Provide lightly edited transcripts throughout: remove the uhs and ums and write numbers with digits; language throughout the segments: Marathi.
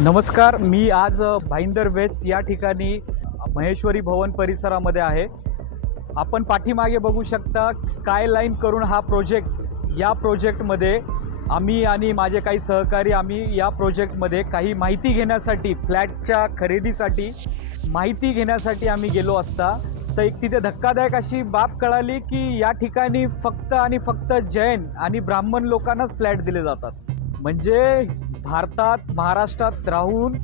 नमस्कार, मी आज भाईंदर वेस्ट या ठिकाणी महेश्वरी भवन परिसरामध्ये आहे. आपण पाठीमागे बघू शकता स्कायलाईन करून हा प्रोजेक्ट. या प्रोजेक्टमध्ये आम्ही आणि माझे काही सहकारी आम्ही या प्रोजेक्टमध्ये काही माहिती घेण्यासाठी, फ्लॅटच्या खरेदीसाठी माहिती घेण्यासाठी आम्ही गेलो असता तर एक तिथे धक्कादायक अशी बाब कळाली की या ठिकाणी फक्त आणि फक्त जैन आणि ब्राह्मण लोकांनाच फ्लॅट दिले जातात. म्हणजे भारतात, महाराष्ट्रात राहून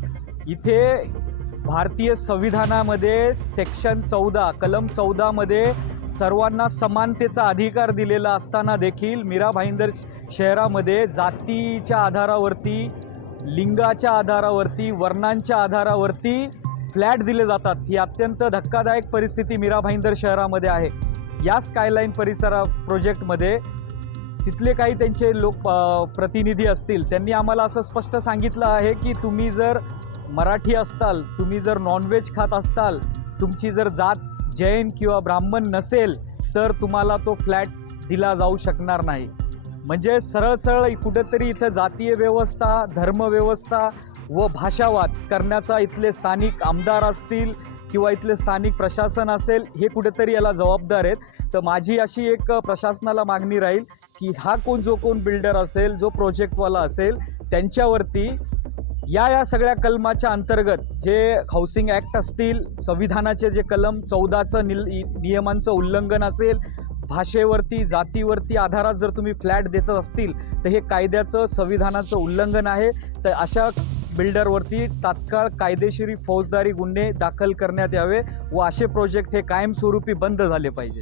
इथे भारतीय संविधानामध्ये सेक्शन 14 कलम 14 मध्ये सर्वांना समानतेचा अधिकार दिलेला असताना देखील मीरा भाईंदर शहरामध्ये जातीच्या आधारावरती, लिंगाच्या आधारावरती, वर्णांच्या आधारावरती फ्लॅट दिले जातात. ही अत्यंत धक्कादायक परिस्थिती मीरा भाईंदर शहरामध्ये आहे. या स्कायलाईन प्रोजेक्टमध्ये तिथले काही त्यांचे प्रतिनिधी असतील, त्यांनी आम्हाला असं स्पष्ट सांगितलं आहे की तुम्ही जर मराठी असताल, तुम्ही जर नॉनव्हेज खात असताल, तुमची जर जात जैन किंवा ब्राह्मण नसेल तर तुम्हाला तो फ्लॅट दिला जाऊ शकणार नाही. म्हणजे सरळ सरळ कुठेतरी इथं जातीय व्यवस्था, धर्मव्यवस्था व भाषावाद करण्याचा इथले स्थानिक आमदार असतील किंवा इथले स्थानिक प्रशासन असेल, हे कुठेतरी याला जबाबदार आहेत. तर माझी अशी एक प्रशासनाला मागणी राहील की हा जो कोण बिल्डर असेल, जो प्रोजेक्टवाला असेल, त्यांच्यावरती या सगळ्या कलमाच्या अंतर्गत जे हाऊसिंग ॲक्ट असतील, संविधानाचे जे कलम 14चं नियमांचं उल्लंघन असेल, भाषेवरती, जातीवरती आधारात जर तुम्ही फ्लॅट देत असतील तर हे कायद्याचं, संविधानाचं उल्लंघन आहे. तर अशा बिल्डरवरती तात्काळ कायदेशीर फौजदारी गुन्हे दाखल करण्यात यावे व असे प्रोजेक्ट हे कायमस्वरूपी बंद झाले पाहिजे.